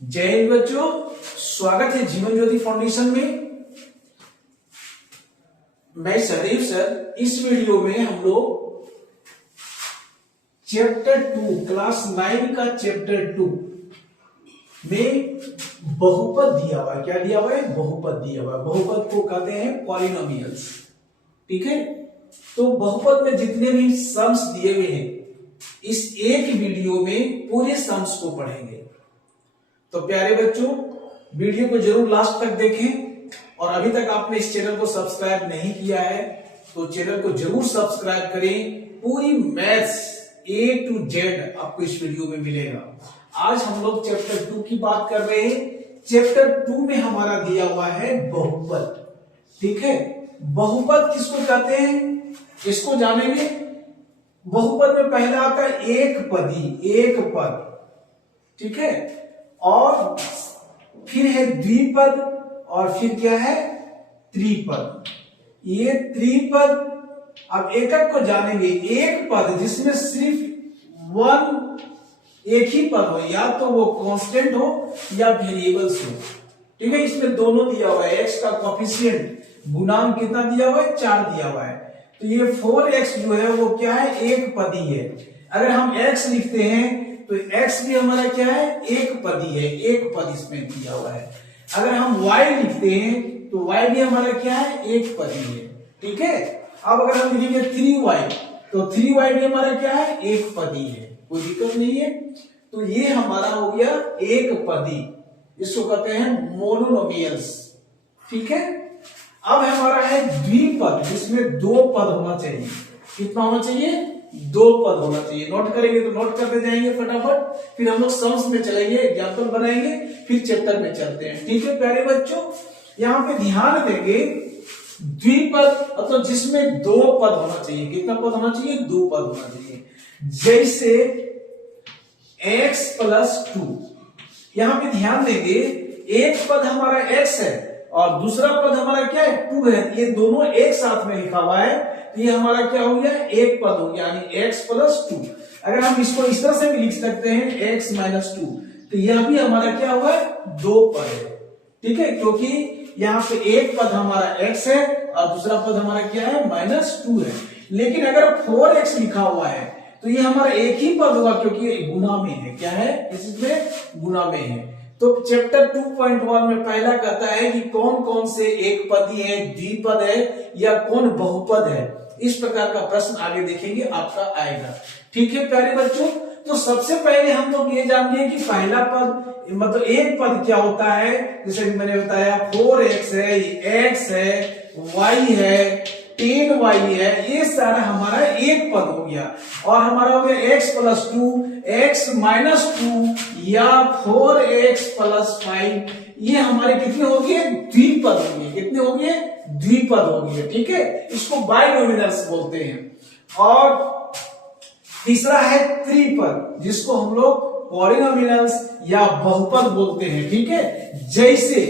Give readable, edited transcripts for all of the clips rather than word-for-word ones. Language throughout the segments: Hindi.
जय हिंद बच्चों, स्वागत है जीवन ज्योति फाउंडेशन में। मैं सदैव सर। इस वीडियो में हम लोग चैप्टर 2 क्लास 9 का चैप्टर 2 में बहुपद दिया हुआ है। क्या दिया हुआ है? बहुपद दिया हुआ है। बहुपद को कहते हैं पॉलिनोमियल्स। ठीक है, तो बहुपद में जितने भी सम्स दिए हुए हैं, इस एक वीडियो में पूरे सम्स को पढ़ेंगे। तो प्यारे बच्चों, वीडियो को जरूर लास्ट तक देखें, और अभी तक आपने इस चैनल को सब्सक्राइब नहीं किया है तो चैनल को जरूर सब्सक्राइब करें। पूरी मैथ्स A to Z आपको इस वीडियो में मिलेगा। आज हम लोग चैप्टर 2 की बात कर रहे हैं। चैप्टर 2 में हमारा दिया हुआ है बहुपद। ठीक है, बहुपद किसको कहते हैं इसको जानेंगे। बहुपद में पहला आता है एक पदी, एक पद। ठीक है, और फिर है द्विपद, और फिर क्या है? त्रिपद। ये त्रिपद, अब एकक को जानेंगे। एक पद जिसमें सिर्फ एक ही पद हो, या तो वो कांस्टेंट हो या वेरिएबल्स हो। ठीक है, इसमें दोनों दिया हुआ है। एक्स का कोफिशिएंट गुणांक कितना दिया हुआ है? 4 दिया हुआ है। तो ये 4x जो है वो क्या है? एक पदी है। अगर हम x लिखते हैं तो x भी हमारा क्या है? एक पदी है। एक पद इसमें दिया हुआ है। अगर हम y लिखते हैं तो y भी हमारा क्या है? एक पदी है। ठीक है, अब अगर हम लिखेंगे 3y तो 3y भी हमारा क्या है? एक पदी है। कोई दिक्कत नहीं है। तो ये हमारा हो गया एक पदी, इसको कहते हैं मोनोनोमियल्स। ठीक है, अब हमारा है द्विपद, जिसमें 2 पद होना चाहिए। कितना होना चाहिए? 2 पद होना चाहिए। नोट करेंगे तो नोट करते जाएंगे फटाफट, फिर हम लोग सम्स में चलेंगे, एग्जाम्पल बनाएंगे, फिर चैप्टर में चलते हैं। ठीक है प्यारे बच्चों, यहाँ पे ध्यान देंगे। द्विपद मतलब जिसमें 2 पद होना चाहिए। कितना पद होना चाहिए? 2 पद होना चाहिए। जैसे x प्लस 2, यहाँ पे ध्यान देंगे, एक पद हमारा x है और दूसरा पद हमारा क्या है? 2 है। ये दोनों एक साथ में लिखा हुआ है, तो ये हमारा क्या हो गया? एक पद हो गया, यानी x प्लस 2। अगर हम इसको इस तरह से भी लिख सकते हैं x माइनस 2, तो यह भी हमारा क्या हुआ है? 2 पद है। ठीक है, क्योंकि यहाँ पे एक पद हमारा x है और दूसरा पद हमारा क्या है? माइनस 2 है। लेकिन अगर 4x लिखा हुआ है तो ये हमारा एक ही पद होगा, क्योंकि ये गुना में है। क्या है? इसमें गुना में है। तो चैप्टर 2.1 में पहला कहता है कि कौन कौन से एक पदी है, द्विपद है, या कौन बहुपद है। इस प्रकार का प्रश्न आगे देखेंगे आपका आएगा। ठीक है प्यारे बच्चों, तो सबसे पहले हम लोग ये जानते कि पहला पद मतलब एक पद क्या होता है। जैसे कि मैंने बताया 4x है, x है, y है, 10y है, ये सारा हमारा एक पद हो गया। और हमारा हो गया x प्लस 2, x माइनस 2 या 4x प्लस 5, ये हमारे कितने हो गए? द्विपद हो गए। कितने हो गए? द्विपद हो गए। ठीक है, इसको बाइनोमिनल्स बोलते हैं। और तीसरा है त्रिपद, जिसको हम लोग पॉलिनोमिनल्स या बहुपद बोलते हैं। ठीक है, जैसे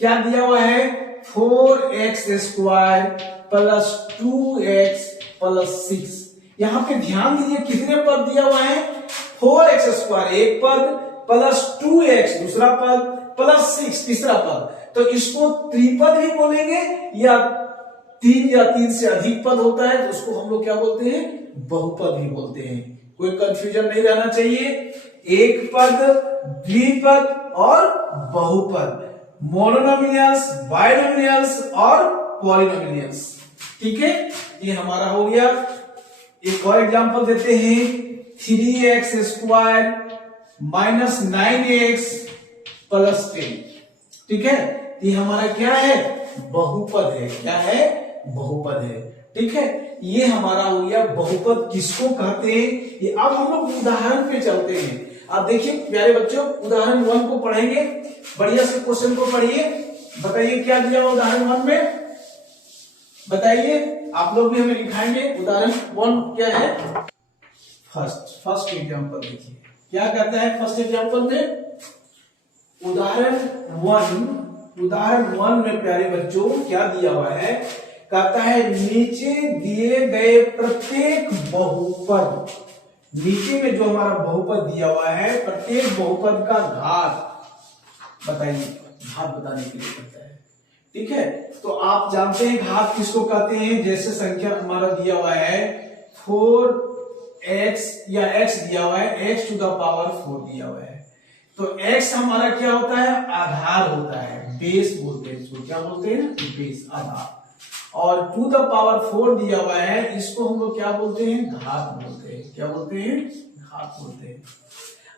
क्या दिया हुआ है? 4x square plus 2x plus 6। यहां पे ध्यान दीजिए, कितने पद दिया हुआ है? 4x स्क्वायर एक पद, प्लस 2x दूसरा पद, प्लस 6 तीसरा पद। तो इसको त्रिपद भी बोलेंगे, या 3 या 3 से अधिक पद होता है तो उसको हम लोग क्या बोलते हैं? बहुपद भी बोलते हैं। कोई कंफ्यूजन नहीं रहना चाहिए। एक पद, द्विपद और बहुपद, मोनोनोमियल्स, बाइनोमियल्स और पॉलिनोमियल्स। ठीक है, ये हमारा हो गया। एक और एग्जांपल देते हैं, 3x square minus 9x plus 10। ठीक है, ये हमारा क्या है? बहुपद है। क्या है? बहुपद है। ठीक है, ये हमारा हो गया बहुपद। किसको कहते हैं ये? अब हम लोग उदाहरण पे चलते हैं। आप देखिए प्यारे बच्चों, उदाहरण 1 को पढ़ेंगे। बढ़िया से क्वेश्चन को पढ़िए। बताइए क्या दिया हुआ उदाहरण 1 में? बताइए, आप लोग भी हमें दिखाएंगे। उदाहरण 1 क्या है? फर्स्ट एग्जांपल देखिए क्या कहता है। फर्स्ट एग्जांपल में उदाहरण 1 में प्यारे बच्चों क्या दिया हुआ है? कहता है नीचे दिए गए प्रत्येक बहुपद, नीचे में जो हमारा बहुपद दिया हुआ है, प्रत्येक बहुपद का घात बताइए, घात बताने के लिए करता है। ठीक है, तो आप जानते हैं घात किसको कहते हैं। जैसे संख्या हमारा दिया हुआ है 4x या x दिया हुआ है, x टू द पावर 4 दिया हुआ है, तो x हमारा क्या होता है, आधार होता है, बेस बोलते हैं इसको, क्या बोलते हैं, बेस, आधार। और टू द पावर 4 दिया हुआ है, इसको हम लोग क्या बोलते हैं, घात बोलते हैं। क्या बोलते हैं, घात बोलते हैं।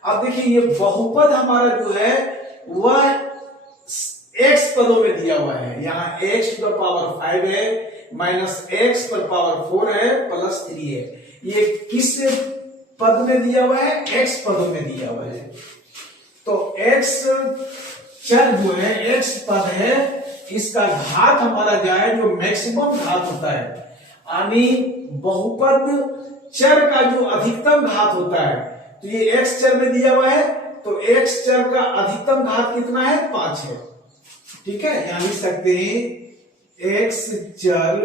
अब देखिए ये बहुपद हमारा जो है वह x पदों में दिया हुआ है। यहाँ x टू द पावर 5 है, माइनस x पर पावर 4 है, प्लस 3 है। ये किस पद में दिया हुआ है, x पदों में दिया हुआ है। तो x चर जो है, x पद है, इसका घात हमारा जाए जो मैक्सिमम घात होता है, यानी बहुपद चर का जो अधिकतम घात होता है, तो ये x चर में दिया हुआ है, तो x चर का अधिकतम घात कितना है, 5 है। ठीक है, यहां लिख सकते हैं x चर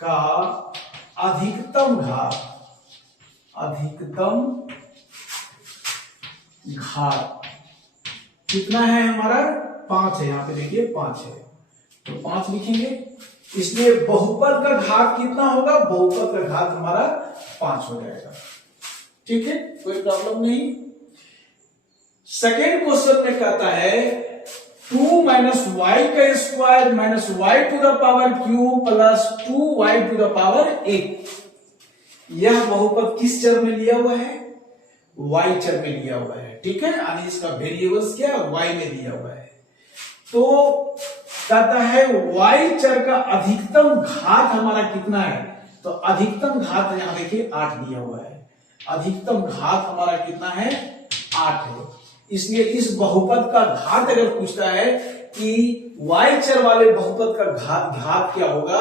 का अधिकतम घात, अधिकतम घात कितना है हमारा, 5 है। यहां पे देखिए 5 है, तो 5 लिखेंगे। इसलिए बहुपद का घात कितना होगा, बहुपद का घात हमारा 5 हो जाएगा। ठीक है, कोई प्रॉब्लम नहीं। सेकेंड क्वेश्चन में कहता है 2 माइनस वाई का square minus Y to the power Q plus 2y to the power 1। यह बहुपद किस चर में लिया हुआ है, y चर में लिया हुआ है। ठीक है, यानी इसका वेरिएबल्स क्या y में दिया हुआ है। तो कहता है y चर का अधिकतम घात हमारा कितना है, तो अधिकतम घात यहां देखिए 8 दिया हुआ है। अधिकतम घात हमारा कितना है, 8 है। इसलिए इस बहुपद का घात अगर पूछता है कि y चर वाले बहुपद का घात क्या होगा,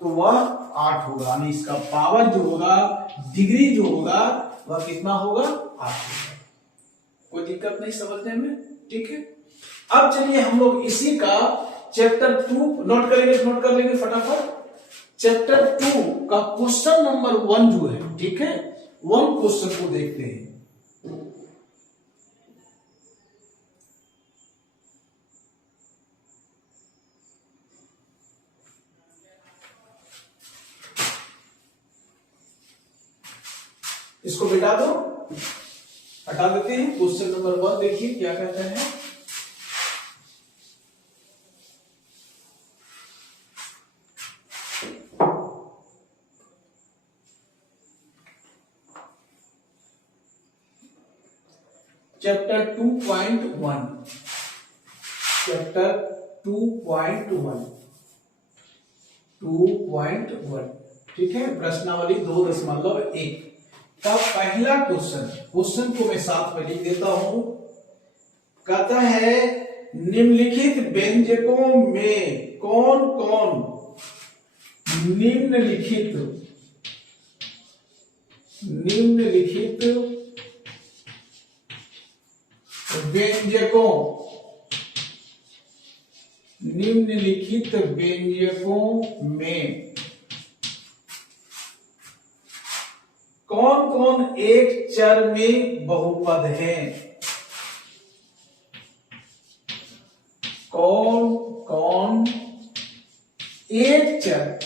तो वह 8 होगा, यानी इसका पावर जो होगा, डिग्री जो होगा, वह कितना होगा, 8 होगा। कोई दिक्कत नहीं समझने में। ठीक है, अब चलिए हम लोग इसी का चैप्टर 2 नोट करेंगे, नोट कर लेंगे फटाफट। चैप्टर 2 का क्वेश्चन नंबर 1 जो है, ठीक है, 1 क्वेश्चन को देखते हैं। इसको मिटा दो, हटा देते हैं। क्वेश्चन नंबर 1 देखिए क्या कहता है। चैप्टर 2.1, चैप्टर 2.1, 2.1, ठीक है, प्रश्नावली 2.1 का पहला क्वेश्चन, क्वेश्चन को मैं साथ में लिख देता हूं। कहता है निम्नलिखित व्यंजकों में कौन कौन निम्नलिखित व्यंजकों में कौन कौन एक चर में बहुपद हैं, कौन कौन एक चर,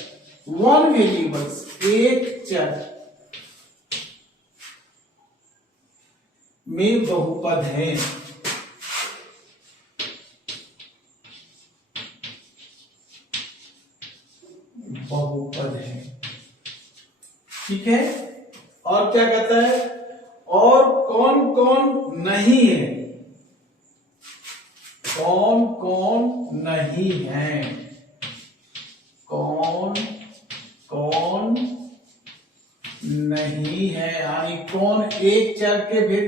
1 वेरिएबल्स, एक चर में बहुपद हैं। बहुपद है, ठीक है। और क्या कहता है, और कौन कौन नहीं है, कौन कौन नहीं है, कौन कौन नहीं है, यानी कौन एक चर के भी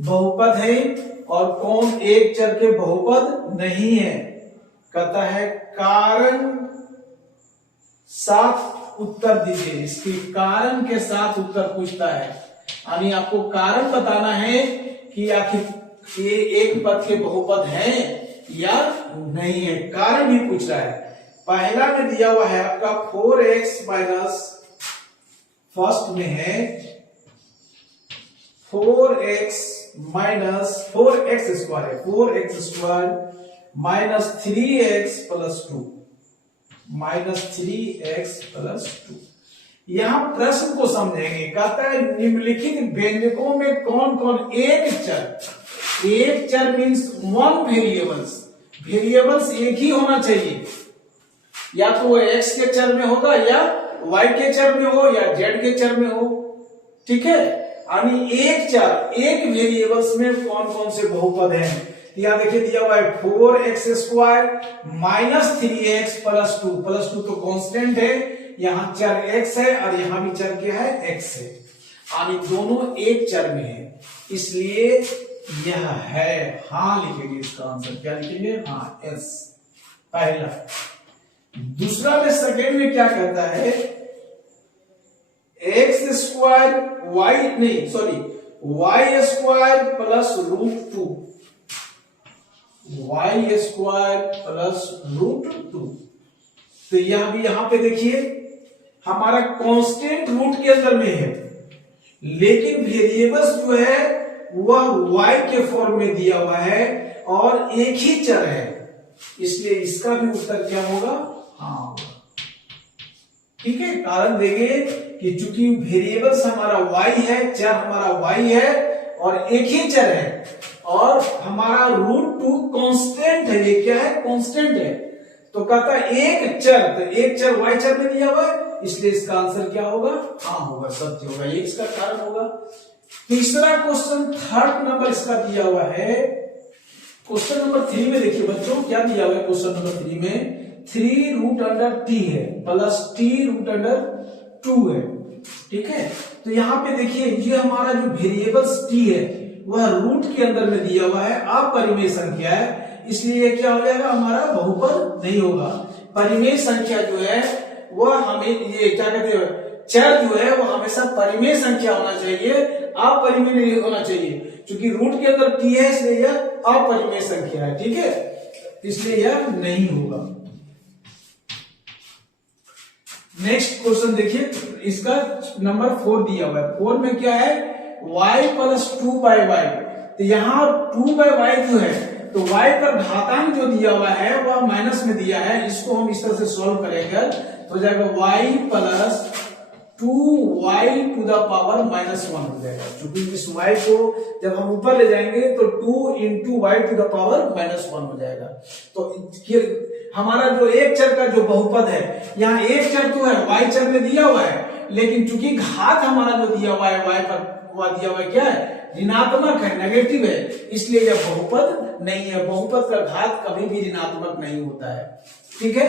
बहुपद है और कौन एक चर के बहुपद नहीं है। कहता है कारण साथ उत्तर दीजिए, इसके कारण के साथ उत्तर पूछता है, यानी आपको कारण बताना है कि आखिर ये एक पद के बहुपद है या नहीं है, कारण भी पूछ रहा है। पहला में दिया हुआ है आपका 4x माइनस, फर्स्ट में है 4x माइनस 4x स्क्वायर है, 4x square minus 3x plus 2, minus 3x plus 2। यहां प्रश्न को समझेंगे, कहता है निम्नलिखित व्यंजकों में कौन कौन एक चर मीन्स वन वेरिएबल्स, वेरिएबल्स एक ही होना चाहिए, या तो वो x के चर में होगा या y के चर में हो या z के चर में हो, ठीक है। यानी एक चर, एक वेरिएबल्स में कौन कौन से बहुपद हैं, यहां देखिए दिया हुआ है 4x square minus 3x plus 2, plus 2 तो कांस्टेंट है, यहां चर x है और यहां भी चर क्या है, x है, यानी दोनों एक चर में है, इसलिए यह है, हाँ लिखेंगे इसका आंसर, क्या लिखेंगे, हाँ s पहला। दूसरा में सेकेंड में क्या कहता है, x square y square plus √2, y square plus √2। तो यह भी यहां पे देखिए हमारा कांस्टेंट रूट के अंदर में है, लेकिन वेरिएबल्स जो है वह y के फॉर्म में दिया हुआ है और एक ही चर है, इसलिए इसका भी उत्तर क्या होगा, हाँ, ठीक है। कारण देंगे कि चूंकि वेरिएबल्स हमारा y है, चर हमारा y है और एक ही चर है, और हमारा √2 कांस्टेंट है, ये क्या है, कांस्टेंट है, तो कहता है एक चर, तो एक चर y चर में दिया हुआ है, इसलिए इसका आंसर क्या होगा, हाँ होगा, सत्य होगा, ये इसका कारण होगा। तीसरा क्वेश्चन, थर्ड नंबर इसका दिया हुआ है, क्वेश्चन नंबर 3 में देखिए बच्चों क्या दिया हुआ है, क्वेश्चन नंबर 3 में 3√t है प्लस t√2 है, ठीक है। तो यहां पे देखिए ये हमारा जो वेरिएबल्स t है वह रूट के अंदर में दिया हुआ है, अपरिमेय संख्या है, इसलिए क्या हो जाएगा, हमारा बहुपद नहीं होगा। परिमेय संख्या जो है वह हमें, ये क्या कहते हैं, चर जो है वो हमेशा परिमेय संख्या होना चाहिए, अपरिमेय नहीं होना चाहिए, क्योंकि रूट के अंदर t है इसलिए यह अपरिमेय संख्या है, ठीक है, इसलिए यह नहीं होगा। नेक्स्ट क्वेश्चन देखिए, इसका नंबर 4 दिया हुआ है, 4 में क्या है, y प्लस 2/y, तो यहाँ 2/y जो है, तो y पर घातांक जो दिया हुआ है वह माइनस में दिया है, इसको हम इस तरह से सॉल्व करेंगे तो हो जाएगा y plus 2y to the power -1 हो जाएगा, क्योंकि इस y को जब हम ऊपर ले जाएंगे तो 2 into y to the power -1 हो जाएगा। तो हमारा जो एक चर का जो बहुपद है, यहाँ एक चर तो है, y चर में दिया हुआ है, लेकिन चूंकि घात हमारा जो दिया हुआ है y पर, वह दिया हुआ है क्या है, ऋणात्मक है, नेगेटिव है, इसलिए यह बहुपद नहीं है, बहुपद का घात कभी भी ऋणात्मक नहीं होता है, ठीक है।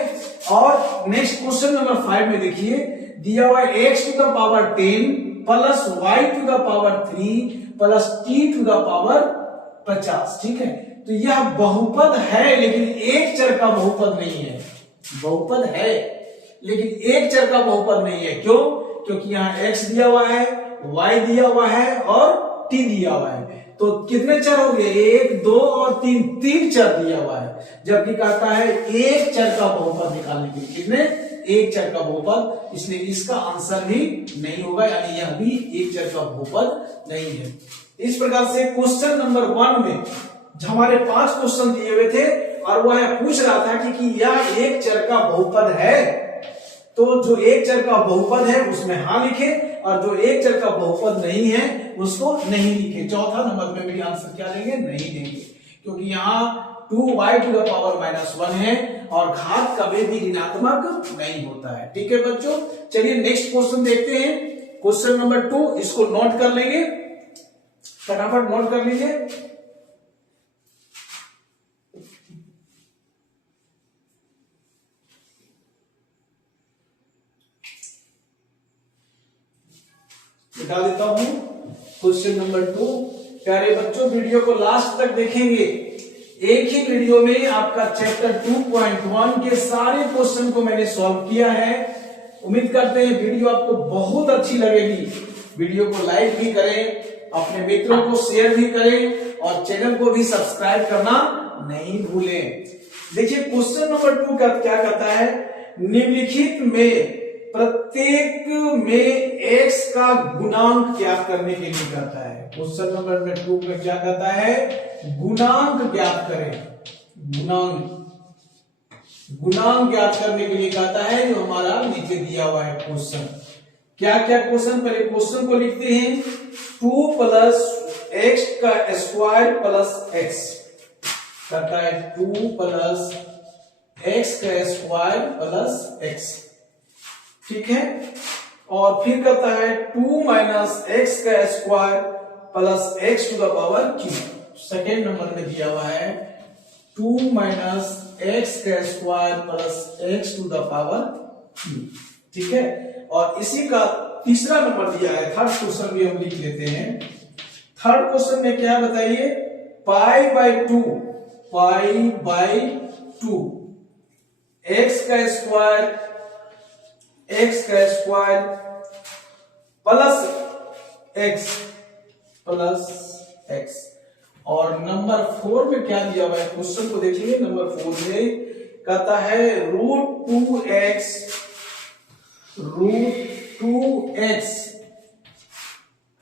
और नेक्स्ट क्वेश्चन नंबर 5 में देखिए दिया हुआ है x to the power 10 plus y to the power 3 plus t to the power 50, ठीक है। तो यह बहुपद है, लेकिन एक चर का बहुपद नहीं है, बहुपद है लेकिन एक चर का बहुपद नहीं है, क्यों, क्योंकि यहाँ x दिया हुआ है, y दिया हुआ है और t दिया हुआ है, तो कितने चर हो गए, 1 2 और 3, 3 चर दिया हुआ है, जबकि कहता है एक चर का बहुपद निकालने के लिए, कितने, एक चर का बहुपद, इसलिए इसका आंसर भी नहीं होगा, यानी यह भी एक चर का बहुपद नहीं है। इस प्रकार से क्वेश्चन नंबर 1 में हमारे 5 क्वेश्चन दिए हुए थे और वह पूछ रहा था कि यह एक चर का बहुपद है, तो जो एक चर का बहुपद है उसमें हाँ लिखे और जो एक चर का बहुपद नहीं है उसको नहीं लिखे। चौथा नंबर में भी आंसर क्या देंगे, नहीं देंगे, क्योंकि यहाँ 2y टू द पावर -1 है और घात कभी भी ऋणात्मक नहीं होता है, ठीक है बच्चों। चलिए नेक्स्ट क्वेश्चन देखते हैं, क्वेश्चन नंबर 2, इसको नोट कर लेंगे, फटाफट नोट कर लीजिए। बता देता हूं क्वेश्चन नंबर 2। प्यारे बच्चों वीडियो को लास्ट तक देखेंगे, एक ही वीडियो में आपका चैप्टर 2.1 के सारे क्वेश्चन को मैंने सॉल्व किया है। उम्मीद करते हैं वीडियो आपको बहुत अच्छी लगेगी। वीडियो को लाइक भी करें, अपने मित्रों को शेयर भी करें और चैनल को भी सब्सक्राइब करना नहीं भूलें। देखिए क्वेश्चन नंबर 2 का क्या कहता है, निम्नलिखित में प्रत्येक में x का गुणांक ज्ञात करने के लिए कहता है। क्वेश्चन नंबर 2 में क्या कहता है, गुणांक ज्ञात करें। गुणांक ज्ञात करने के लिए कहता है, जो हमारा नीचे दिया हुआ है क्वेश्चन। क्या क्या क्वेश्चन, पहले क्वेश्चन को लिखते हैं। 2 प्लस एक्स का स्क्वायर प्लस एक्स कहता है 2 प्लस एक्स का स्क्वायर प्लस एक्स, ठीक है। और फिर कहता है 2 माइनस एक्स का square plus x to the power q. Second number में दिया हुआ है 2 माइनस एक्स का square plus x to the power q, ठीक है। और इसी का तीसरा नंबर दिया है, थर्ड क्वेश्चन भी हम लिख लेते हैं। थर्ड क्वेश्चन में क्या बताइए, पाई बाई टू एक्स का स्क्वायर प्लस एक्स। और नंबर 4 में क्या दिया हुआ है, क्वेश्चन को देखिए। नंबर 4 में कहता है √2x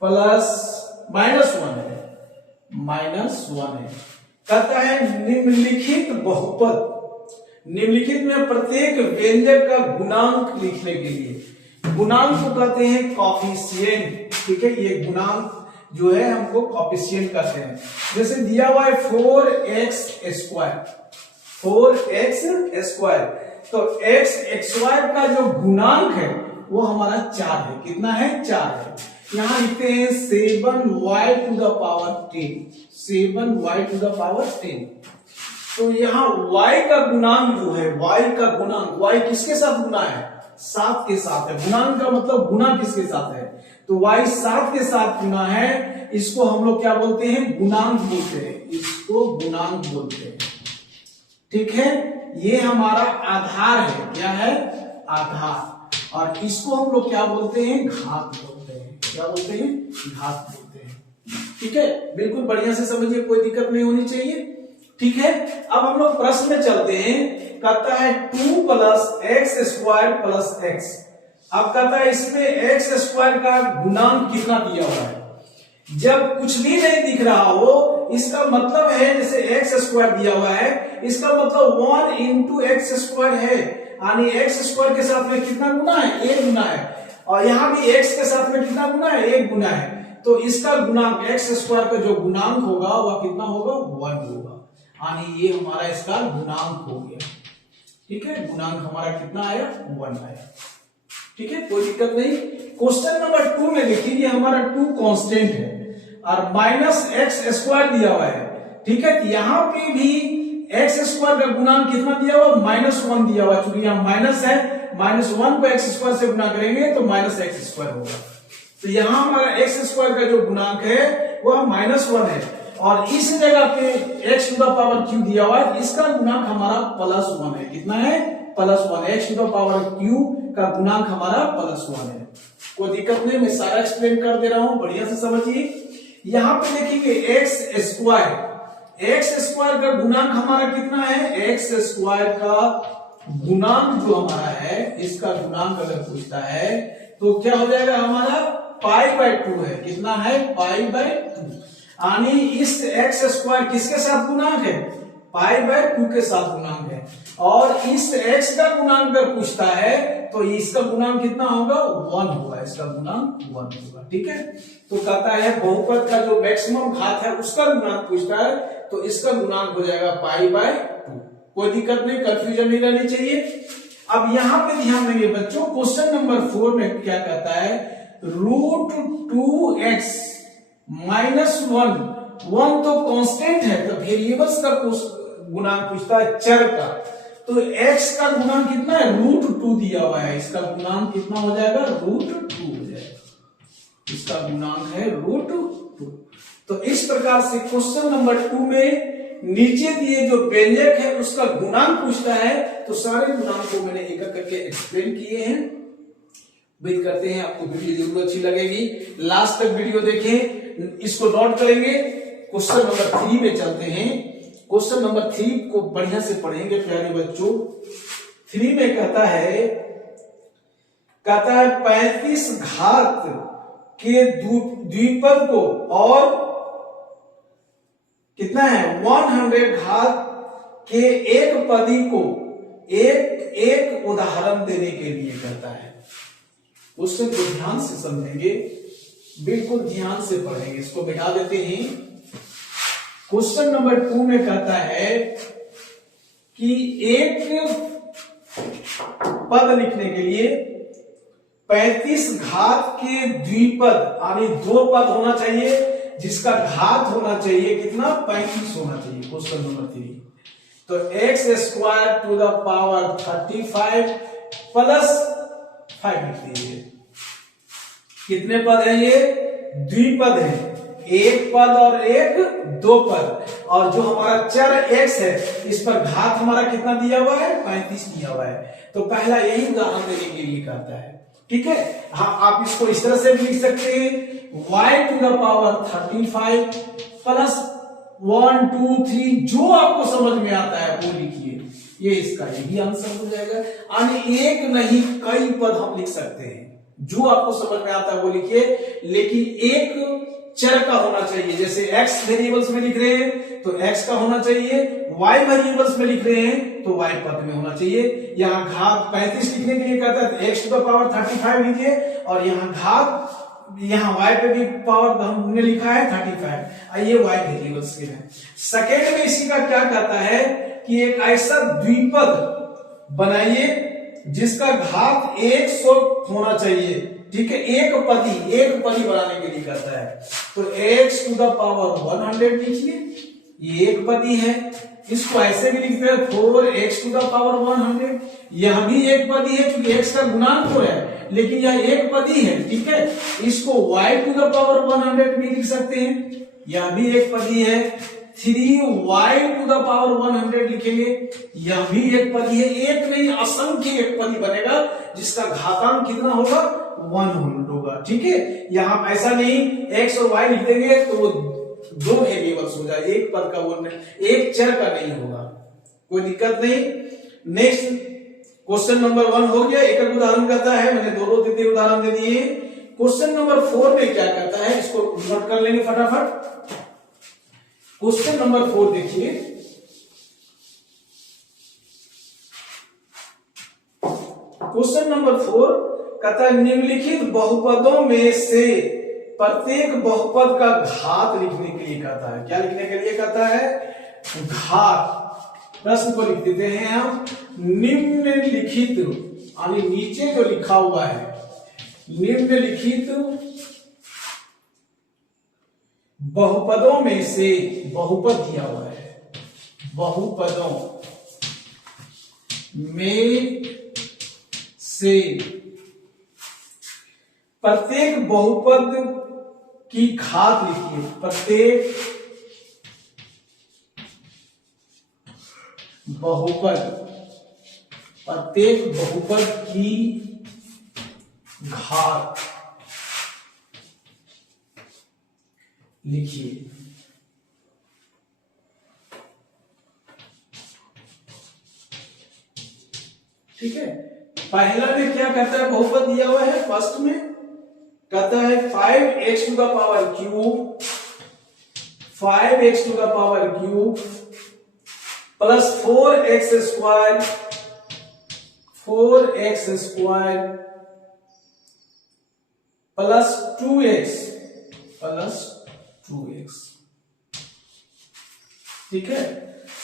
प्लस -1 है। कहता है निम्नलिखित बहुपद, निम्नलिखित में प्रत्येक व्यंजक का गुणांक लिखने के लिए, गुणांक को कहते हैं कॉफिशिएंट, ठीक है। ये गुणांक जो है हमको कॉफिशिएंट कहते हैं। जैसे दिया हुआ है 4x स्क्वायर, तो x स्क्वायर का जो गुणांक है वो हमारा 4 है। कितना है, 4 है। यहां लिखते हैं 7y टू द पावर 10। तो यहाँ y का गुणांक जो है, y किसके साथ गुना है, 7 के साथ है। गुणांक का मतलब गुना किसके साथ है, तो y 7 के साथ गुना है। इसको हम लोग क्या बोलते हैं, गुणांक बोलते हैं, इसको गुणांक बोलते हैं, ठीक है। ये हमारा आधार है, क्या है, आधार। और इसको हम लोग क्या बोलते हैं, घात बोलते हैं। क्या बोलते हैं, घात बोलते हैं, ठीक है। बिल्कुल बढ़िया से समझिए, कोई दिक्कत नहीं होनी चाहिए, ठीक है। अब हम लोग प्रश्न में चलते हैं। कहता है 2 plus x square plus x. अब कहता है इसमें एक्स स्क्वायर का गुणांक कितना दिया हुआ है। जब कुछ भी नहीं दिख रहा हो, इसका मतलब है, जैसे एक्स स्क्वायर दिया हुआ है, इसका मतलब 1 इंटू एक्स स्क्वायर है, यानी एक्स स्क्वायर के साथ में कितना गुना है, 1 गुना है। और यहां भी एक्स के साथ में कितना गुना है, 1 गुना है। तो इसका गुणांक एक्स स्क्वायर का जो गुणांक होगा वह कितना होगा, 1 होगा, यानी ये हमारा इसका गुणांक हो गया, ठीक है। गुणांक हमारा कितना आया, 1 आया, ठीक है, कोई दिक्कत नहीं। क्वेश्चन नंबर 2 में देखिए, ये हमारा 2 कांस्टेंट है और माइनस एक्स स्क्वायर दिया हुआ है, ठीक है। यहां पे भी एक्स स्क्वायर का गुणांक कितना दिया हुआ, -1 दिया हुआ है। चूंकि यहाँ माइनस है, -1 को एक्स स्क्वायर से गुना करेंगे तो माइनस एक्स स्क्वायर होगा। तो यहां हमारा एक्स स्क्वायर का जो गुणांक है वह -1 है। और इस जगह पे x to the power q दिया हुआ है, इसका गुणांक हमारा +1 है। कितना है, +1। x to the power q का गुणांक हमारा +1 है। कोई दिक्कत नहीं, मैं सारा एक्सप्लेन कर दे रहा हूं, बढ़िया से समझिए। यहां पे देखिए x स्क्वायर का गुणांक हमारा कितना है, x स्क्वायर का गुणांक जो हमारा है, इसका गुणांक अगर पूछता है तो क्या हो जाएगा, हमारा π/2 है। कितना है, π/2। यानी इस एक्स स्क्वायर किसके साथ गुणांक है, π/2 के साथ गुणांक है। और इस एक्स का गुणांक अगर पूछता है तो इसका गुणांक कितना होगा, 1 होगा, इसका गुणांक 1 होगा, ठीक है। तो कहता है बहुपद का जो मैक्सिमम घात है उसका गुणांक पूछता है, तो इसका गुणांक हो जाएगा π/2। कोई दिक्कत नहीं, कंफ्यूजन नहीं रहनी चाहिए। अब यहां पे ध्यान देंगे बच्चों, क्वेश्चन नंबर 4 में क्या कहता है, √2x -1 तो कांस्टेंट है, तो वेरिएबल्स का गुणांक पूछता है, चर का। तो x का गुणांक कितना है, √2 दिया हुआ है, इसका गुणांक कितना हो जाएगा, √2 हो जाएगा, इसका गुणांक है √2। तो इस प्रकार से क्वेश्चन नंबर 2 में नीचे दिए जो व्यंजक है उसका गुणांक पूछता है। तो सारे गुणांक को मैंने एक एक करके एक्सप्लेन किए हैं। उम्मीद करते हैं आपको वीडियो जरूर अच्छी लगेगी, लास्ट तक वीडियो देखें, इसको नोट करेंगे। क्वेश्चन नंबर 3 में चलते हैं। क्वेश्चन नंबर 3 को बढ़िया से पढ़ेंगे प्यारे बच्चों। 3 में कहता कहता है 35 घात के द्विपद को और कितना है 100 घात के एक पदी को एक एक उदाहरण देने के लिए कहता है। क्वेश्चन को ध्यान से समझेंगे, बिल्कुल ध्यान से पढ़ेंगे। इसको बिठा देते हैं। क्वेश्चन नंबर 2 में कहता है कि एक पद लिखने के लिए 35 घात के द्विपद यानी 2 पद होना चाहिए, जिसका घात होना चाहिए कितना 35 होना चाहिए। क्वेश्चन नंबर 3 तो x square to the power 35 plus 5 लिख दीजिए। कितने पद हैं ये? द्विपद है, एक पद और एक 2 पद, और जो हमारा चर x है इस पर घात हमारा कितना दिया हुआ है 35 दिया हुआ है। तो पहला यही उदाहरण देने के लिए कहता है। ठीक है, हाँ आप इसको इस तरह से भी लिख सकते हैं y to the power 35 plus 1 2 3, जो आपको समझ में आता है वो लिखिए। ये इसका यही आंसर हो जाएगा। यानी एक नहीं कई पद हम लिख सकते हैं, जो आपको समझ में आता है वो लिखिए, लेकिन एक चर का होना चाहिए। जैसे x वेरिएबल्स में लिख रहे हैं तो x का होना चाहिए, y वेरिएबल्स में लिख रहे हैं तो y पद में होना चाहिए। यहाँ घात 35 लिखने के लिए कहता है x टू द पावर 35 लीजिए, और यहाँ घात यहाँ y पे भी पावर हमने लिखा है 35, ये y वेरिएबल्स के हैं। सेकेंड में इसी का क्या कहता है कि एक ऐसा द्विपद बनाइए जिसका घात 100 होना चाहिए। ठीक है, एक पदी बनाने के लिए कहता है। तो x टू द पावर 100 लिखिए, ये एक पदी है। इसको ऐसे भी लिखते हैं 4x टू द पावर 100, यह भी एक पदी है क्योंकि x का गुणांक तो है, लेकिन यह एक पदी है। ठीक है, इसको y टू द पावर 100 भी लिख सकते हैं, यह भी एक पदी है। 3y टू द पावर 100 लिखेंगे, यह भी एक पदी है। एक नहीं असंख्य एक पदी बनेगा जिसका घातांक कितना होगा 100 होगा। ठीक है, यहां ऐसा नहीं x और y लिख देंगे तो वो 2 वेरिएबल्स हो जाए, एक पद का वो एक चर का नहीं होगा, कोई दिक्कत नहीं। नेक्स्ट क्वेश्चन नंबर 1 हो गया, एक उदाहरण कहता है, मैंने 2 उदाहरण दे दिए। क्वेश्चन नंबर 4 में क्या कहता है, इसको नोट कर लेंगे फटाफट। क्वेश्चन नंबर 4 देखिए, क्वेश्चन नंबर 4 कहता है निम्नलिखित बहुपदों में से प्रत्येक बहुपद का घात लिखने के लिए कहता है। क्या लिखने के लिए कहता है? घात। प्रश्न को लिख देते हैं हम, निम्नलिखित यानी नीचे जो लिखा हुआ है, निम्नलिखित बहुपदों में से, बहुपद दिया हुआ है, बहुपदों में से प्रत्येक बहुपद की घात लिखिए। प्रत्येक बहुपद की घात लिखिए। ठीक है, पहला में क्या कहता है, बहुपद दिया हुआ है। फर्स्ट में कहता है 5x to the power cube, 5x to the power cube plus 4x square, 4x square plus 2x, plus 2x। ठीक है,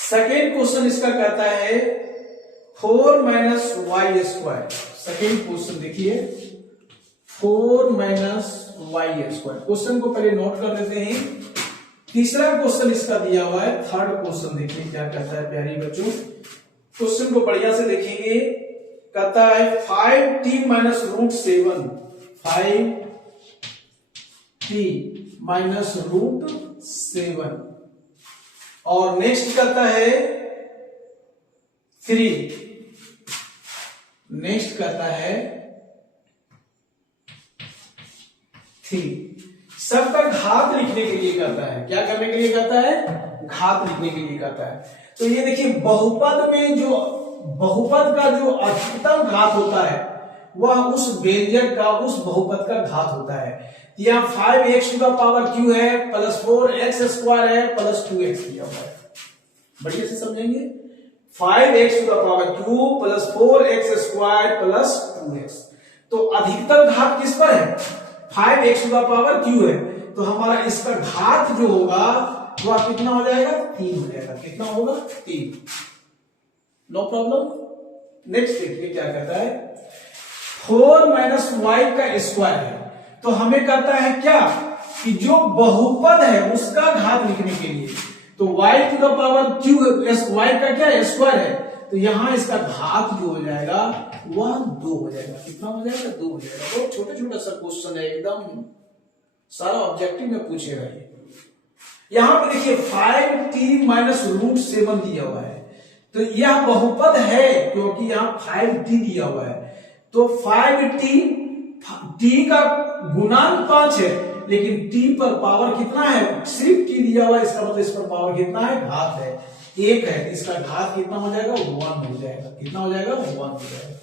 सेकेंड क्वेश्चन इसका कहता है 4 minus y square. Second question देखिए, 4 माइनस वाई स्क्वायर। क्वेश्चन को पहले नोट कर लेते हैं। तीसरा क्वेश्चन इसका दिया हुआ है। थर्ड क्वेश्चन देखिए क्या कहता है प्यारी बच्चों, क्वेश्चन को बढ़िया से देखेंगे। कहता है 5t minus root 7, 5t minus root 7, और नेक्स्ट कहता है 3, नेक्स्ट कहता है 3। सबका घात लिखने के लिए कहता है। क्या करने के लिए कहता है? घात लिखने के लिए कहता है। तो ये देखिए बहुपद में जो बहुपद का जो अधिकतम घात होता है वह उस व्यंजक का, उस बहुपद का घात होता है। यहाँ 5x to the power q है प्लस 4x स्क्वायर है प्लस 2x दिया हुआ है। बढ़िया से समझेंगे। 5x to the power q plus 4x square plus 2x। तो अधिकतम घात किस पर है? 5x to the power q है, तो हमारा इसका घात जो होगा वह कितना हो जाएगा? 3 हो जाएगा। कितना होगा? 3। No problem. नेक्स्ट देखिए क्या कहता है, 4 माइनस वाई का स्क्वायर है। तो हमें करता है क्या कि जो बहुपद है उसका घात लिखने के लिए, तो y to the power q, y का क्या स्क्वायर है, तो यहां इसका घात जो हो जाएगा वह 2 हो जाएगा। कितना हो जाएगा? 2 हो जाएगा। बहुत छोटा छोटा सा क्वेश्चन है, एकदम सारा ऑब्जेक्टिव में पूछेगा ये। यहां पे देखिए 5t माइनस रूट 7 दिया हुआ है, तो यह बहुपद है क्योंकि यहां 5t दिया हुआ है। तो 5t, t का गुणांक 5 है, लेकिन t पर पावर कितना है? सिर्फ t दिया हुआ है, इसका मतलब इस पर पावर कितना है? घात है, 1 है। इसका घात कितना हो जाएगा? 1 हो जाएगा। कितना हो जाएगा? 1 हो जाएगा।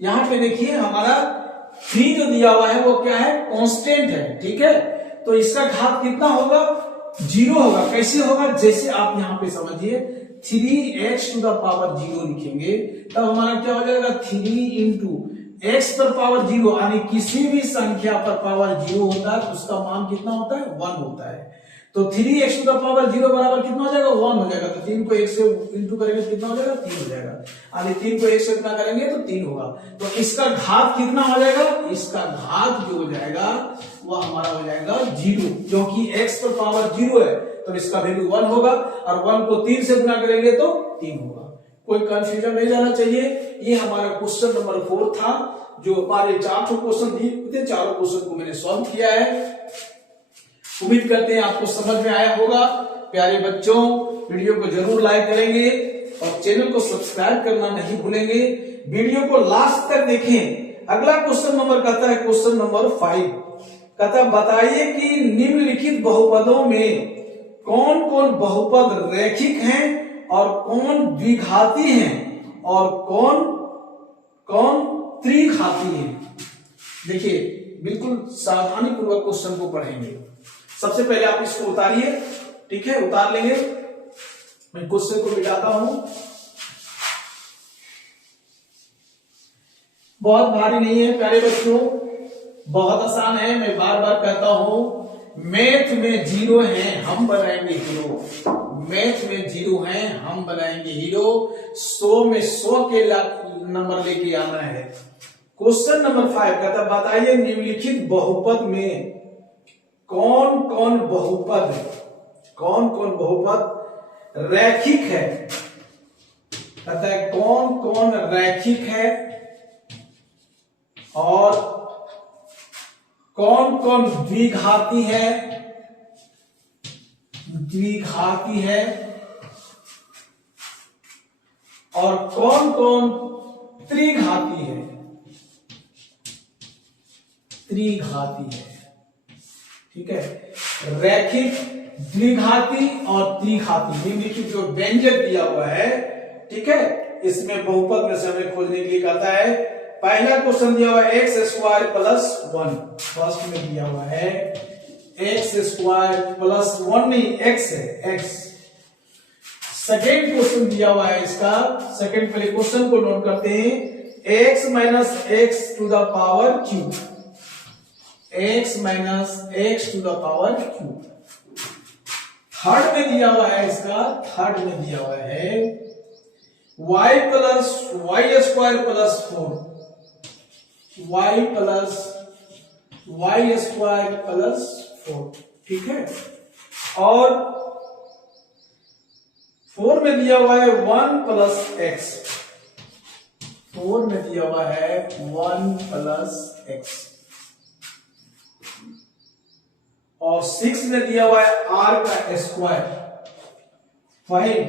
यहां पे देखिए हमारा 3 जो दिया हुआ है वो क्या है? कांस्टेंट है, ठीक है। तो इसका घात कितना होगा? 0 होगा। कैसे होगा? जैसे आप यहां पे समझिए 3x टू द पावर 0 लिखेंगे, तब हमारा क्या हो जाएगा? 3 इंटू x पर पावर 0, यानी किसी भी संख्या पर पावर 0 होता है तो उसका मान कितना होता है? 1 होता है। तो 3x टू द पावर 0 बराबर कितना हो जाएगा? 1 हो जाएगा। तो 3 को 1 से इंटू करेंगे तो कितना हो जाएगा? 3 हो जाएगा। यानी 3 को 1 से गुणा करेंगे तो 3 होगा। तो इसका घात कितना हो जाएगा? इसका घात जो हो जाएगा वह हमारा हो जाएगा 0, क्योंकि x पर पावर 0 है तो इसका वैल्यू 1 होगा, और 1 को 3 से गुणा करेंगे तो 3 होगा। कोई कंफ्यूजन नहीं जाना चाहिए। ये हमारा क्वेश्चन नंबर 4 था, जो हमारे 4 क्वेश्चन दिए थे, चारों क्वेश्चन को मैंने सॉल्व किया है। उम्मीद करते हैं आपको समझ में आया होगा। प्यारे बच्चों, वीडियो को जरूर लाइक करेंगे और चैनल को सब्सक्राइब करना नहीं भूलेंगे। वीडियो को लास्ट तक देखें। अगला क्वेश्चन नंबर कहता है, क्वेश्चन नंबर 5 कहता है, बताइए कि निम्नलिखित बहुपदों में कौन कौन बहुपद रैखिक हैं और कौन द्विघाती हैं और कौन कौन त्रिघाती हैं। देखिए बिल्कुल सावधानी पूर्वक क्वेश्चन को पढ़ेंगे। सबसे पहले आप इसको उतारिए, ठीक है, उतार लेंगे। मैं क्वेश्चन को मिटाता हूं। बहुत भारी नहीं है प्यारे बच्चों, बहुत आसान है। मैं बार बार कहता हूं, मैथ में 0 है हम बनाएंगे हीरो। मैथ में 0 है हम बनाएंगे हीरो। 100 में 100 के नंबर लेके आना है। क्वेश्चन नंबर 5 कहता है, बताइए निम्नलिखित बहुपद में कौन कौन बहुपद रैखिक है। कहता है कौन कौन रैखिक है और कौन कौन द्विघाती है और कौन कौन त्रिघाती है। ठीक है, रैखिक, द्विघाती और त्रिघाती, निम्नलिखित जो व्यंजक दिया हुआ है, ठीक है, इसमें बहुपद में से हमें खोजने के लिए कहता है। पहला क्वेश्चन दिया हुआ है एक्स स्क्वायर प्लस 1, फर्स्ट में दिया हुआ है एक्स स्क्वायर प्लस 1 नहीं, एक्स है, एक्स। सेकेंड क्वेश्चन दिया हुआ है इसका, सेकेंड पहले क्वेश्चन को नोट करते हैं, x minus x to the power q, x minus x to the power q. Third में दिया हुआ है इसका, थर्ड में दिया हुआ है y plus y square plus 4, y plus y square plus 4, ठीक है। और 4 में दिया हुआ है 1 प्लस एक्स, 4 में दिया हुआ है 1 प्लस एक्स। और 6 में दिया हुआ है r का स्क्वायर, 5,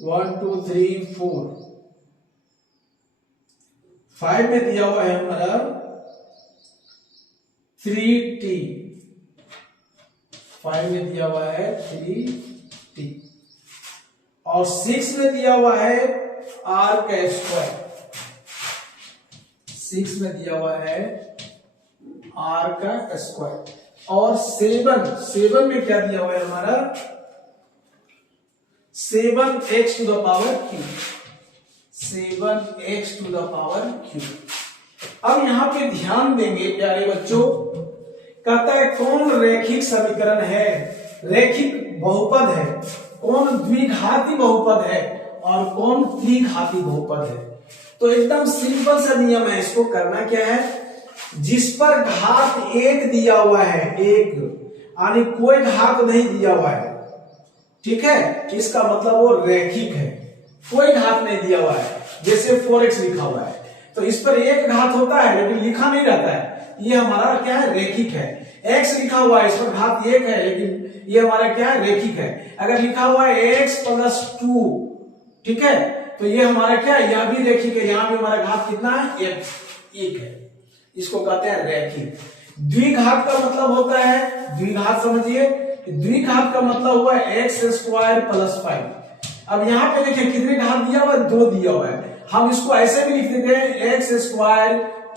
1 2 3 4। 5 में दिया हुआ है हमारा 3t, 5 में दिया हुआ है 3t। और 6 में दिया हुआ है r का स्क्वायर, 6 में दिया हुआ है r का स्क्वायर, और 7 में क्या दिया हुआ है हमारा 7x to the power q, 7x to the power q. अब यहां पे ध्यान देंगे प्यारे बच्चों, कहता है कौन रैखिक समीकरण है, रैखिक बहुपद है, कौन द्विघाती बहुपद है और कौन त्रिघाती बहुपद है। तो एकदम सिंपल सा नियम है, इसको करना क्या है, जिस पर घात 1 दिया हुआ है, 1 यानी कोई घात नहीं दिया हुआ है, ठीक है, इसका मतलब वो रैखिक है, कोई घात नहीं दिया हुआ है। जैसे 4x लिखा हुआ है तो इस पर एक घात होता है लेकिन लिखा नहीं रहता है, ये हमारा क्या है, रैखिक है। x लिखा हुआ है, इस पर घात 1 है लेकिन ये हमारा क्या है, रैखिक है। अगर लिखा हुआ है x + 2, ठीक है, तो ये हमारा क्या है, यह भी रैखिक है, यहां भी हमारा घात कितना है, 1 है, इसको कहते हैं रैखिक। द्विघात का मतलब होता है, द्विघात समझिए, द्विघात का मतलब हुआ x² + 5। अब यहाँ पे देखिए कितने घात दिया हुआ है, 2 दिया हुआ है, हम इसको ऐसे भी लिख देते हैं x²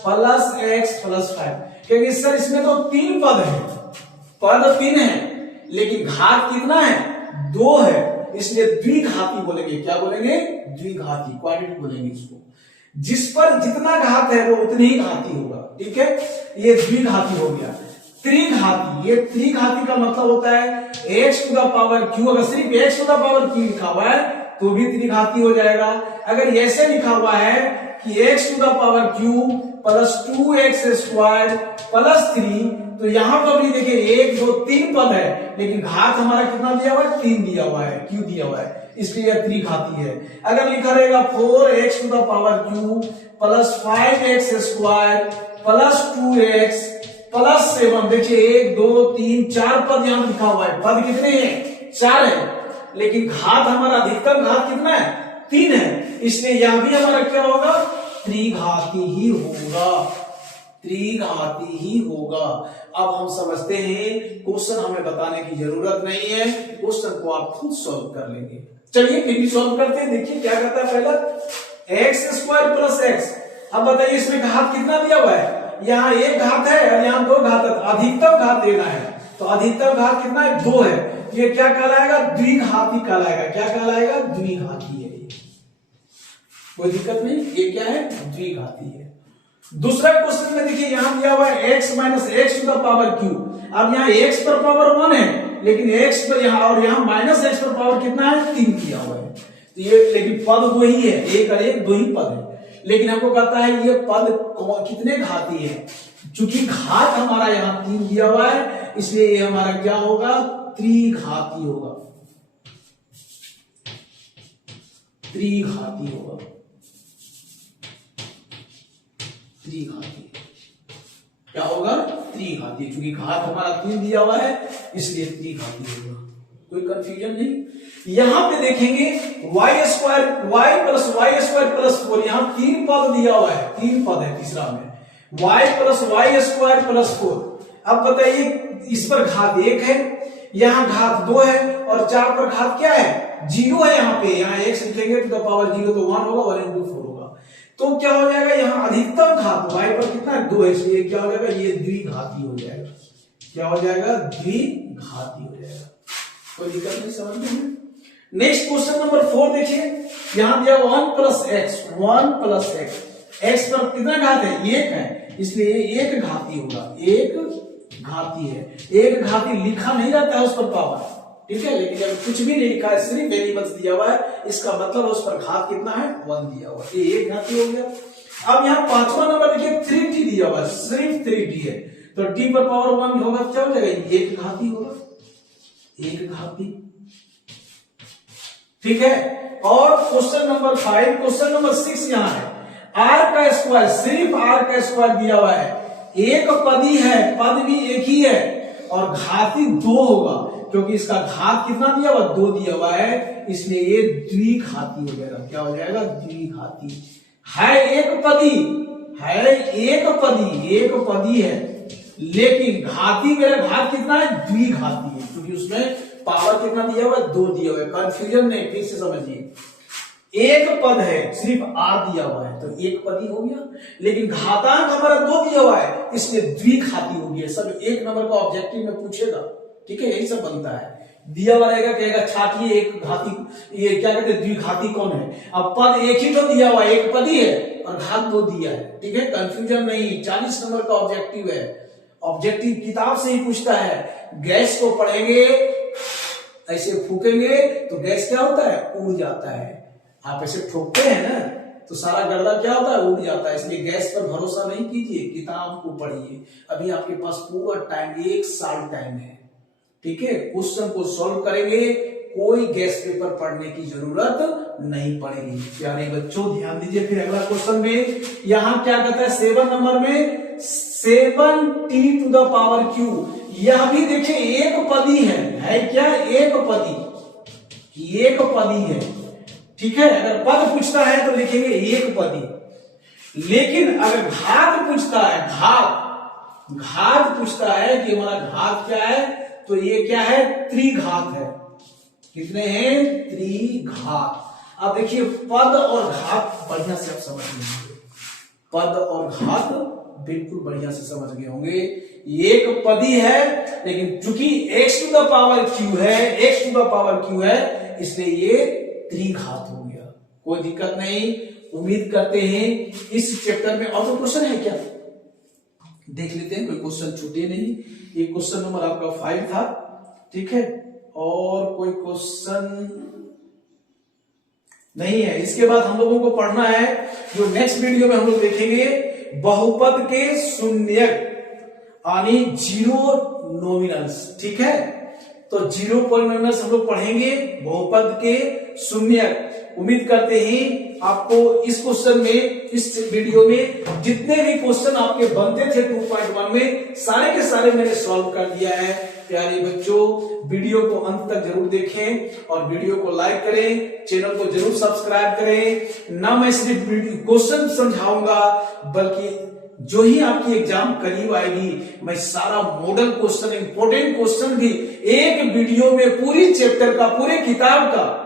+ x + 5, क्योंकि सर इसमें तो 3 पद है, पद 3 है लेकिन घात कितना है, 2 है, इसलिए द्विघाती बोलेंगे। क्या बोलेंगे, द्विघाती, क्वाड्रेटिक बोलेंगे इसको। जिस पर जितना घात है वो उतनी ही घाती होगा, ठीक है, ये द्विघाती हो गया। त्रिघाती, ये त्रिघाती का मतलब होता है x to the power q, अगर सिर्फ x to the power q लिखा हुआ है तो भी त्रिघाती हो जाएगा। अगर ऐसे लिखा हुआ है कि x to the power q + 2x² + 3, तो यहां पर भी देखिए 1 2 3 पद है लेकिन घात हमारा कितना दिया हुआ है, 3 दिया हुआ है, q दिया हुआ है, इसलिए यह त्रिघाती है। अगर लिखा रहेगा 4x to the power q + 5x² + 2x + 7, देखिए 1 2 3 4 पद यहां लिखा हुआ है, पद कितने हैं, 4 है, लेकिन घात हमारा अधिकतम घात कितना है, 3 है, इसलिए यहां भी हमारा क्या होगा, त्रिघाती ही होगा, त्रिघाती ही होगा। अब हम समझते हैं, क्वेश्चन हमें बताने की जरूरत नहीं है, क्वेश्चन को आप खुद सॉल्व कर लेंगे। चलिए फिर भी सॉल्व करते हैं। देखिए क्या करता है, पहला x² + x। अब बताइए इसमें घात कितना दिया हुआ है, यहाँ 1 घात है और यहाँ 2 घात है, अधिकतम घात देना है, तो अधिकतम घात कितना है, 2 है, ये क्या कहलाएगा, द्विघाती कहलाएगा। क्या कहलाएगा, द्विघाती है, कोई दिक्कत नहीं, ये क्या है, द्विघाती है। दूसरा क्वेश्चन में देखिए यहां दिया हुआ है x - x to the power q। अब यहाँ x पर पावर 1 है लेकिन x पर यहाँ और यहाँ -x पर पावर कितना है, 3 दिया हुआ है, तो ये लेकिन पद 2 ही है, 1 और 1 2 ही पद है, लेकिन हमको कहता है ये पद कितने घाती है, चूंकि घात हमारा यहाँ 3 दिया हुआ है इसलिए ये हमारा क्या होगा, त्रिघाती होगा, त्रिघाती होगा, त्रिघाती क्या होगा, त्रिघाती, क्योंकि घात हमारा 3 दिया हुआ है इसलिए त्रिघाती होगा। कोई कंफ्यूजन नहीं। यहां पे देखेंगे y² + y² + 4, यहां 3 पद दिया हुआ है, 3 पद है तीसरा में, y + y² + 4। अब बताइए इस पर घात 1 है, यहाँ घात 2 है और 4 पर घात क्या है, 0 है, यहाँ पे यहाँ x लिखेंगे टू द पावर 0 तो 1 होगा, 1 × 4 होगा, तो क्या हो जाएगा, यहाँ अधिकतम घात y पर कितना है, 2 है, इसलिए क्या हो जाएगा, ये द्विघाती हो जाएगा। क्या हो जाएगा, द्विघाती हो जाएगा। कोई दिक्कत नहीं, समझ में। नेक्स्ट क्वेश्चन नंबर 4 देखिए, यहां दिया 1 + x, 1 + x, x पर कितना घात है, 1 है, इसलिए ये 1 घाती होगा, 1 घाती है। 1 घाती लिखा नहीं रहता है उस पर पावर, ठीक है, लेकिन अगर कुछ भी नहीं लिखा है, सिर्फ वेरिएबल्स दिया हुआ है, इसका मतलब उस पर घात कितना है, 1 दिया हुआ है, ये 1 घाती हो गया। अब यहाँ 5वां नंबर देखिए 3t दिया हुआ है, सिर्फ 3t है, तो t पर पावर 1 होगा, क्या हो जाएगा, 1 घाती होगा, 1 घाती, ठीक है। और क्वेश्चन नंबर 5, क्वेश्चन नंबर 6 यहाँ है, r², सिर्फ r² दिया हुआ है, एक पदी है, पद भी एक ही है और घाती 2 होगा, क्योंकि इसका घात कितना दिया हुआ, 2 दिया हुआ है, इसलिए ये द्विघाती हो जाएगा। क्या हो जाएगा, द्विघाती है, एक पदी है, एक पदी है, लेकिन घाती, मेरा घात कितना है, द्विघाती है, क्योंकि उसमें पावर कितना दिया हुआ है, 2 दिया हुआ है। कंफ्यूजन नहीं, फिर से समझिए, एक पद है, सिर्फ आर दिया हुआ है तो एक पदी हो गया, लेकिन घातांक हमारा 2 दिया हुआ है इसलिए द्विघाती हो गया। सब एक नंबर का ऑब्जेक्टिव में पूछेगा, ठीक है, यही सब बनता है। दिया हुआ रहेगा, कहेगा छाटिए एक घाती, ये क्या कहते हैं द्विघाती कौन है। अब पद एक ही तो दिया हुआ है, एक पदी है और घात 2 दिया है, ठीक है, कंफ्यूजन नहीं। 40 नंबर का ऑब्जेक्टिव है, ऑब्जेक्टिव किताब से ही पूछता है। गैस को पढ़ेंगे, ऐसे फूकेंगे तो गैस क्या होता है, उड़ जाता है। आप ऐसे ठोकते हैं ना तो सारा गर्दा क्या होता है, उड़ जाता है। इसलिए गैस पर भरोसा नहीं कीजिए, किताब को पढ़िए। अभी आपके पास पूरा टाइम, 1 साल टाइम है, ठीक है। क्वेश्चन को सॉल्व करेंगे, कोई गैस पेपर पढ़ने की जरूरत नहीं पड़ेगी। प्यारे बच्चों ध्यान दीजिए। फिर अगला क्वेश्चन में यहाँ क्या कहता है, 7 नंबर में 7t to the power q। यह भी देखिए एक पदी है क्या, एक पदी, एक पदी है, ठीक है। अगर पद पूछता है तो लिखेंगे एक पदी, लेकिन अगर घात पूछता है, घात पूछता है कि हमारा घात क्या है, तो ये क्या है, त्रिघात है। कितने हैं, त्रिघात। अब देखिए पद और घात बढ़िया से आप समझ गए होंगे, पद और घात बिल्कुल बढ़िया से समझ गए होंगे। एक पदी है, लेकिन चूंकि x to the power q है, x to the power q है, इसलिए ये त्रिघात हो गया। कोई दिक्कत नहीं। उम्मीद करते हैं इस चैप्टर में और तो क्वेश्चन है क्या, देख लेते हैं, कोई क्वेश्चन छूटे नहीं। ये क्वेश्चन नंबर आपका 5 था, ठीक है, और कोई क्वेश्चन नहीं है। इसके बाद हम लोगों को पढ़ना है, जो नेक्स्ट वीडियो में हम लोग देखेंगे, बहुपद के शून्यक यानी जीरो नॉमिनल्स, ठीक है। तो जीरो पॉलिनोमियल्स हम लोग पढ़ेंगे, बहुपद के शून्यक। उम्मीद करते हैं आपको इस क्वेश्चन में, इस वीडियो में जितने भी क्वेश्चन आपके बनते थे 2.1 में, सारे के सारे मैंने सॉल्व कर दिया है। प्यारे बच्चों वीडियो को अंत तक जरूर देखें और वीडियो को लाइक करें, चैनल को जरूर सब्सक्राइब करें। ना मैं सिर्फ क्वेश्चन समझाऊंगा, बल्कि जो ही आपकी एग्जाम करीब आएगी, मैं सारा मॉडल क्वेश्चन, इंपॉर्टेंट क्वेश्चन भी एक वीडियो में पूरी चैप्टर का, पूरे किताब का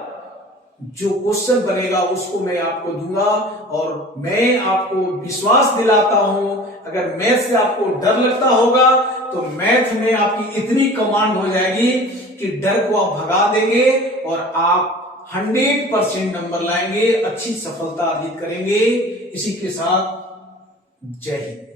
जो क्वेश्चन बनेगा उसको मैं आपको दूंगा। और मैं आपको विश्वास दिलाता हूं, अगर मैथ से आपको डर लगता होगा तो मैथ में आपकी इतनी कमांड हो जाएगी कि डर को आप भगा देंगे और आप 100% नंबर लाएंगे, अच्छी सफलता अर्जित करेंगे। इसी के साथ जय हिंद।